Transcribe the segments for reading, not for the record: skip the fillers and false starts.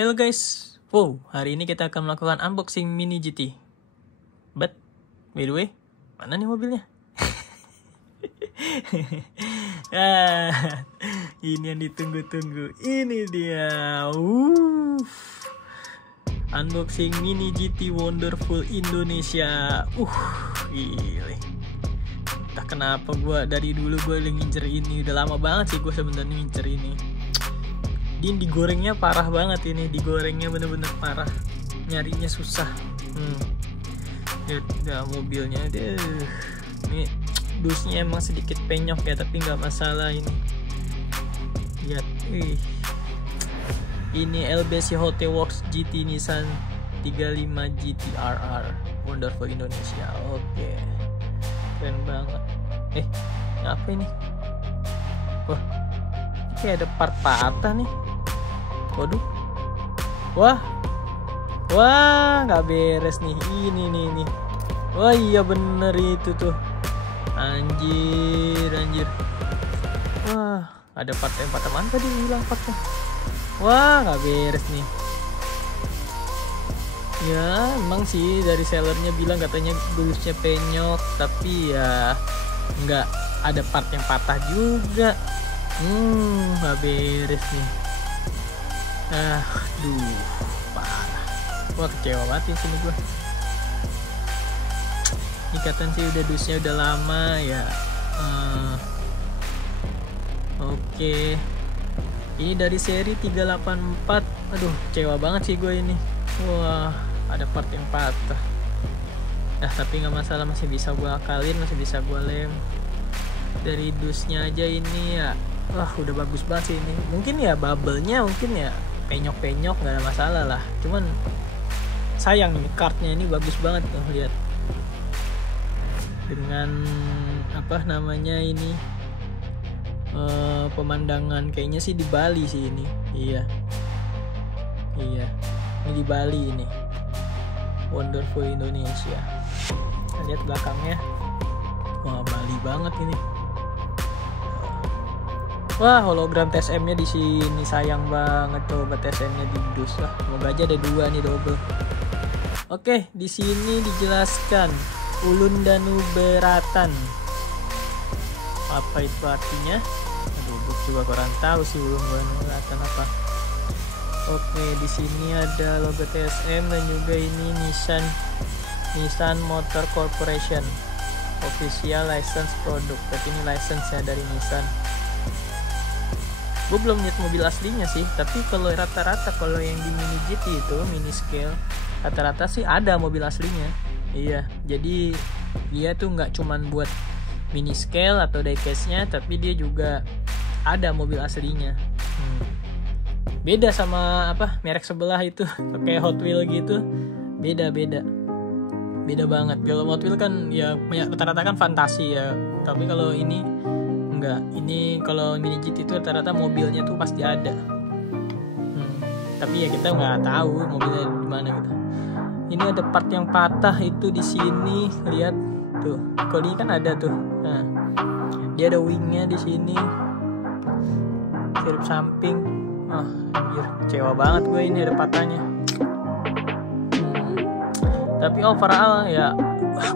Halo guys, wow, hari ini kita akan melakukan unboxing Mini GT. But, by the way, mana nih mobilnya? Ini yang ditunggu-tunggu, ini dia. Unboxing Mini GT Wonderful Indonesia. Gile. Entah kenapa dari dulu gue ngincer ini, udah lama banget sih gue sebenarnya ngincer ini. Dia digorengnya parah banget ini, digorengnya bener-bener parah, nyarinya susah. Lihat mobilnya, ini dusnya emang sedikit penyok ya, tapi nggak masalah ini. Lihat, ini LBC Hoteworks GT Nissan 35 GT RR Wonderful Indonesia. Oke, keren banget. Apa ini? Wah, kayak ada part patah nih. Waduh, wah, nggak beres nih. Ini nih. Wah iya bener itu tuh. Anjir. Wah, ada part yang patah, mana tadi hilang partnya. Wah, nggak beres nih. Ya, emang sih dari sellernya bilang katanya dusnya penyok, tapi ya nggak ada part yang patah juga. Nggak beres nih. Aduh, parah. Wah, kecewa banget sini gue. Ikatan sih udah dusnya udah lama ya. Oke. Ini dari seri 384. Aduh, kecewa banget sih gue ini. Wah, ada part yang patah. Tapi nggak masalah, masih bisa gue akalin, masih bisa gue lem. Dari dusnya aja ini ya, wah udah bagus banget sih ini. Mungkin ya bubble-nya mungkin ya penyok-penyok, nggak ada masalah lah. Cuman sayang nih, kartnya ini bagus banget tuh, lihat. Dengan apa namanya ini, pemandangan kayaknya sih di Bali sih ini. Iya, ini di Bali ini. Wonderful Indonesia. Kita lihat belakangnya. Wah, Bali banget ini. Wah, hologram TSM-nya di sini, sayang banget, coba TSM-nya di dus lah. Semoga aja ada 2 nih, double. Oke, di sini dijelaskan Ulun Danube Ratan. Apa itu artinya? Aduh, gue coba kurang tahu sih Ulun Danube Ratan apa. Oke, di sini ada logo TSM dan juga ini Nissan Motor Corporation official license produk. Berarti ini license ya dari Nissan. Gue belum lihat mobil aslinya sih, tapi kalau rata-rata kalau yang di Mini GT itu mini scale, rata-rata sih ada mobil aslinya. Iya, jadi dia tuh nggak cuman buat mini scale atau diecast-nya, tapi dia juga ada mobil aslinya. Beda sama merek sebelah itu, pakai Hot Wheel gitu, beda banget. Kalau Hot Wheel kan ya rata-rata kan fantasi ya, tapi kalau ini enggak. Ini kalau Mini GT itu rata-rata mobilnya tuh pasti ada. Tapi ya kita nggak tahu mobilnya di mana gitu. Ini ada part yang patah itu di sini, lihat tuh. Kalau ini kan ada tuh. Nah, dia ada wingnya di sini, sirip samping. Anjir, kecewa banget gue ini ada patahnya. Tapi overall ya,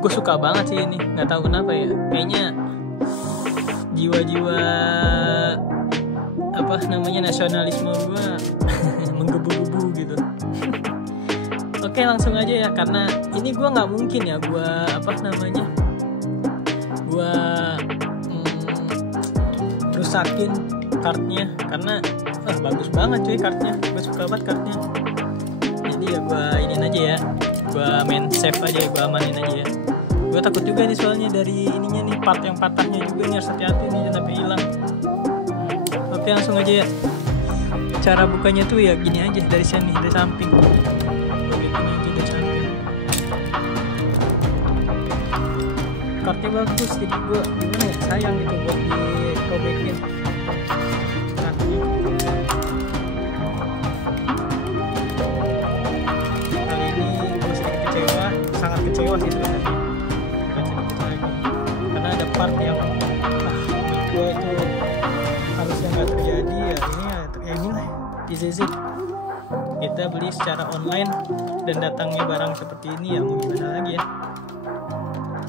gue suka banget sih ini. Nggak tahu kenapa ya. Kayaknya jiwa-jiwa nasionalisme gue menggebu-gebu gitu. Oke, langsung aja ya, karena ini gue nggak mungkin ya gue rusakin kartnya, karena bagus banget cuy kartnya, gue suka banget kartnya. Jadi ya gue iniin aja ya, gue main save aja, gue amanin aja ya. Gue takut juga nih soalnya dari ininya nih, part yang patahnya juga nih, harus hati-hati nih sampai hilang. Oke, langsung aja ya. Cara bukanya tuh ya gini aja, dari sini, dari samping. Begini aja dari samping. Kartnya bagus, jadi gue gimana ya, sayang gitu buat dirobekin kartnya. Kali ini gue sedikit kecewa, sangat kecewa sih sebenarnya. Karena ada part yang menurut gue itu harusnya nggak terjadi ya. Ini ya terjadi lah. This is it. kita beli secara online dan datangnya barang seperti ini, ya mau gimana lagi ya.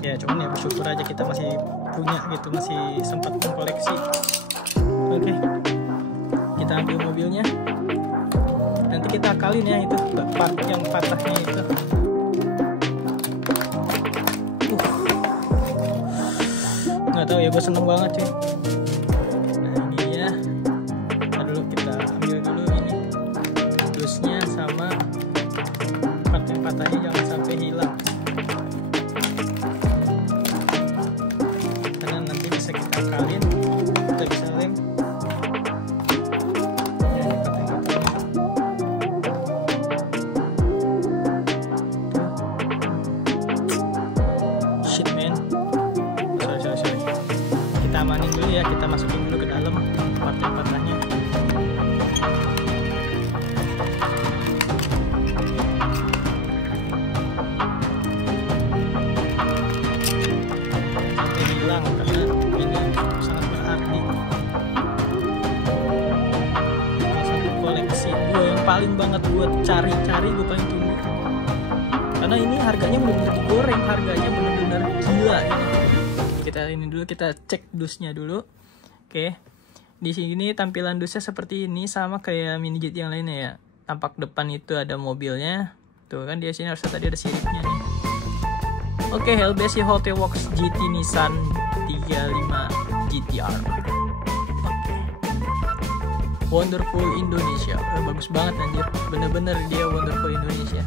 Ya cuman ya bersyukur aja kita masih punya gitu, masih sempat mengkoleksi. Oke, kita ambil mobilnya, nanti kita akalin ya itu part yang patahnya itu. Nggak tahu ya, gue seneng banget cuy. Nah ini dia. Nah dulu kita ambil dulu ini dusnya sama part yang patahnya, jangan sampai hilang, karena nanti bisa kita akalin, kita bisa lem. Shit man, sorry. Kita amanin dulu ya, kita masukin dulu ke dalam part yang patahnya. Sampai hilang, karena ini sangat berarti. Salah satu koleksi gue yang paling banget buat cari-cari, gue paling tunggu. Karena ini harganya benar-benar digoreng, harganya benar-benar gila ini. Kita ini dulu, kita cek dusnya dulu. Oke. Di sini tampilan dusnya seperti ini, sama kayak mini GT yang lainnya ya. Tampak depan itu ada mobilnya. Tuh kan di sini harusnya tadi ada siripnya nih. Oke, Helbesi Hot Works GT Nissan 35 GTR. Oke. Wonderful Indonesia. Bagus banget anjir. Bener-bener dia Wonderful Indonesia.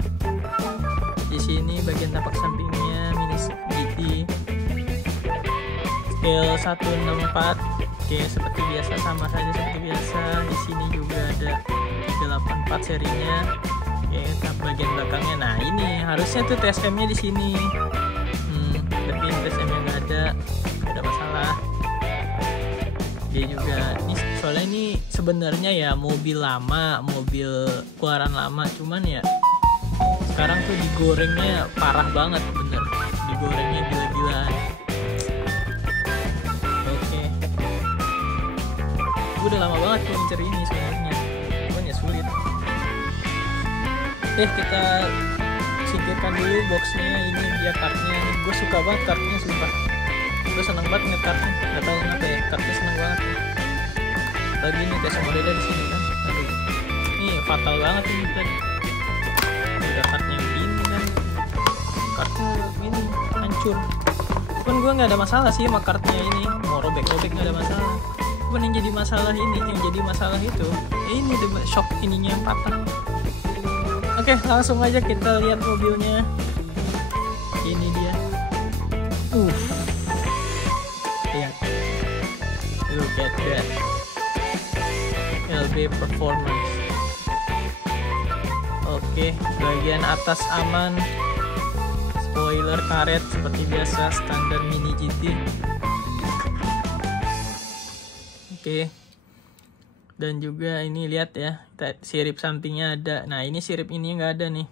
Di sini bagian tampak sampingnya mini GT scale 164. Oke, seperti biasa, sama saja seperti biasa. Di sini juga ada 384 serinya. Oke, bagian belakangnya. Nah, ini harusnya tuh TSM-nya di sini. Tapi TSM-nya nggak ada masalah. Dia juga ini, soalnya ini sebenarnya ya mobil lama, mobil keluaran lama, cuman ya sekarang tuh digorengnya parah banget, bener, digorengnya gila-gilaan. Oke, gue udah lama banget tuh ngincer ini sebenarnya, cuman ya sulit. Kita singkirkan dulu boxnya, ini dia kartnya. Gue suka banget kartnya, sumpah. Gue seneng banget ngeliat kartnya, nggak tahu kenapa ya, kartnya seneng banget ya. Lagi nih tes modelnya di sini kan, aduh, ini fatal banget ini tadi. Udah kartnya begini kan, kartnya ini hancur. Cuman gue nggak ada masalah sih sama kartnya ini, mau robek-robek nggak ada masalah. Cuman yang jadi masalah ini, yang jadi masalah itu ini the shock ininya yang patah. Oke, langsung aja kita lihat mobilnya. Ini dia. Lihat. Look at that. LB Performance. Oke, bagian atas aman. Spoiler karet seperti biasa, standar mini GT. Oke. Dan juga ini lihat ya, sirip sampingnya ada. Nah, ini sirip ini nggak ada nih.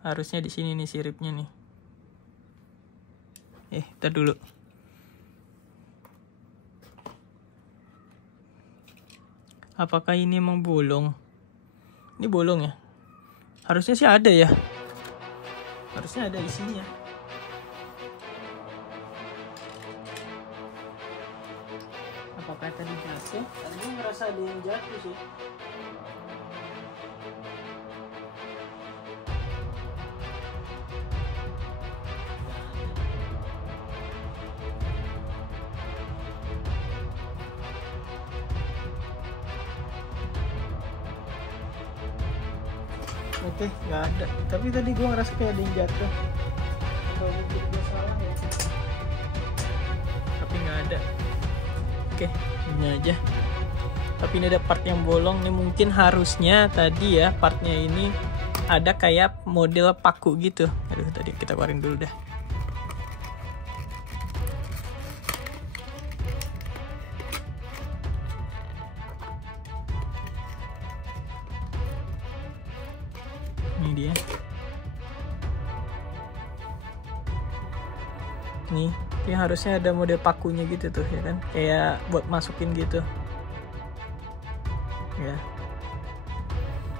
Harusnya di sini nih siripnya nih. Kita dulu. Apakah ini emang bolong? Ini bolong ya? Harusnya sih ada ya. Harusnya ada di sini ya. Apakah tadi jatuh? Tadi gue ngerasa ada yang jatuh sih. Oke, nggak ada. Tapi tadi gue ngerasa kayak ada yang jatuh. Atau mungkin gue salah ya. Tapi nggak ada. Oke, ini aja. Tapi ini ada part yang bolong nih, mungkin harusnya tadi ya partnya ini ada kayak model paku gitu. Aduh, tadi kita keluarin dulu dah. Ini dia. Nih, ini harusnya ada model pakunya gitu tuh ya kan, kayak buat masukin gitu ya.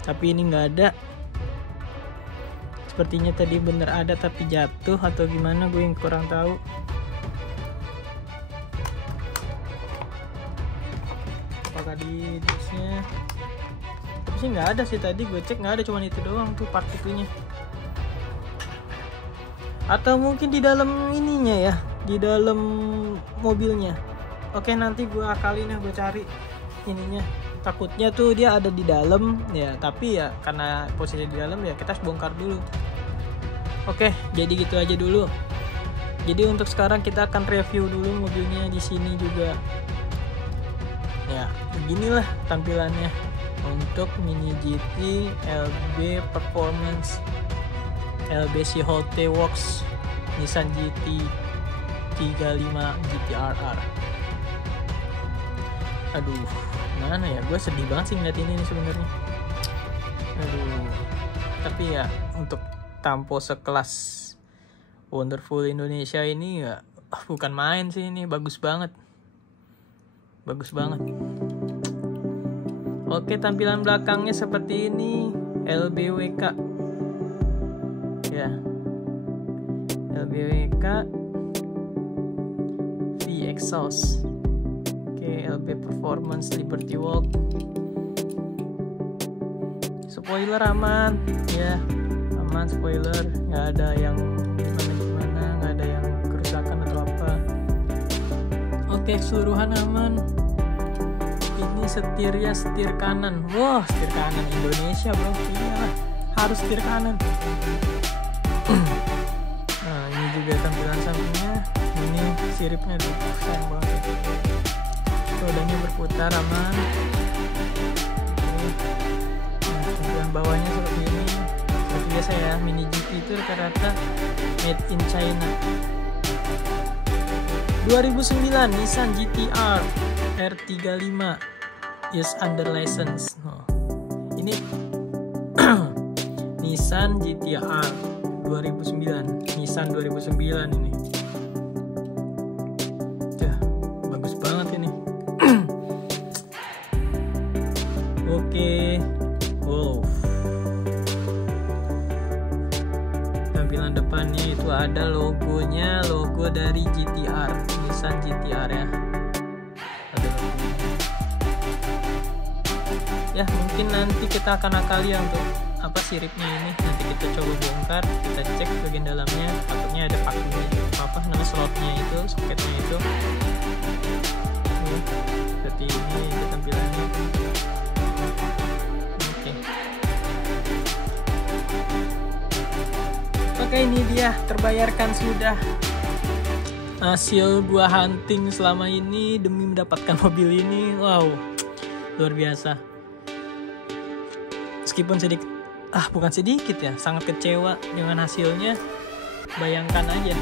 tapi ini nggak ada. Sepertinya tadi bener ada tapi jatuh atau gimana, gue yang kurang tahu. Apakah di disknya? Tapi sih nggak ada sih, tadi gue cek nggak ada, cuman itu doang tuh part itunya. Atau mungkin di dalam ininya ya, di dalam mobilnya. Oke, nanti gue akalin ya, gue cari ininya. Takutnya tuh dia ada di dalam ya, tapi ya karena posisi di dalam ya kita harus bongkar dulu. Oke, jadi gitu aja dulu. Jadi untuk sekarang kita akan review dulu mobilnya di sini juga. Ya, beginilah tampilannya untuk Mini GT LB Performance LB Cihote Works Nissan GT 35 GT-RR. Aduh, mana ya, gue sedih banget sih ngeliat ini nih sebenarnya. Aduh, tapi ya untuk tampo sekelas Wonderful Indonesia ini ya bukan main sih, ini bagus banget. Bagus banget. Oke, tampilan belakangnya seperti ini, LBWK. Ya. LBWK V exhaust. Oke, LB Performance Liberty Walk. Spoiler aman, ya. Aman spoiler, nggak ada yang gimana, nggak ada yang kerusakan atau apa. Oke, keseluruhan aman. Ini setirnya setir kanan. Wah, setir kanan Indonesia bro, iya harus setir kanan. Nah, ini juga tampilan sampingnya. Ini siripnya tuh sayang banget. Rodanya berputar aman. Nah, tampilan bawahnya seperti ini. Seperti biasa ya, Mini GT itu rata-rata made in China. 2009 Nissan GT-R R35 is under license. Ini Nissan GT-R 2009, Nissan 2009 ini. Bagus banget ini. Oke. Wow. Tampilan depannya itu ada logonya, logo dari GT-R, Nissan GT-R ya. Ada logonya. Ya, mungkin nanti kita akan akali ya untuk apa siripnya ini. Nanti kita coba bongkar, kita cek bagian dalamnya. Takutnya ada pakunya, apa nama slotnya itu, soketnya itu. Seperti ini tampilannya. Oke, ini dia terbayarkan sudah hasil gua hunting selama ini demi mendapatkan mobil ini. Wow, luar biasa. Meskipun sedikit, bukan sedikit ya, sangat kecewa dengan hasilnya. Bayangkan aja,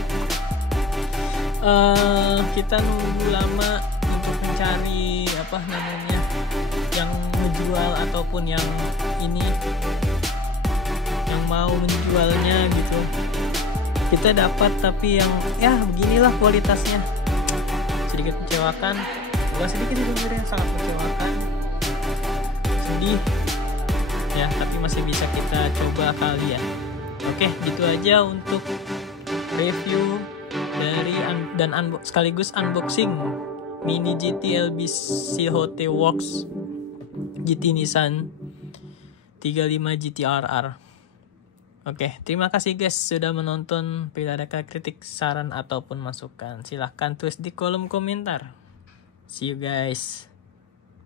kita nunggu lama untuk mencari apa namanya yang menjual ataupun yang ini yang mau menjualnya gitu. Kita dapat tapi yang ya beginilah kualitasnya. Sedikit mengecewakan, bukan sedikit sebenarnya, sangat mengecewakan, sedih ya, tapi masih bisa kita coba kali ya. Oke, gitu aja untuk review dari dan sekaligus unboxing Mini GT LB Cihote Works GT Nissan 35 GT-RR. Oke, terima kasih guys sudah menonton. Bila ada kritik, saran ataupun masukan, silahkan tulis di kolom komentar. See you guys.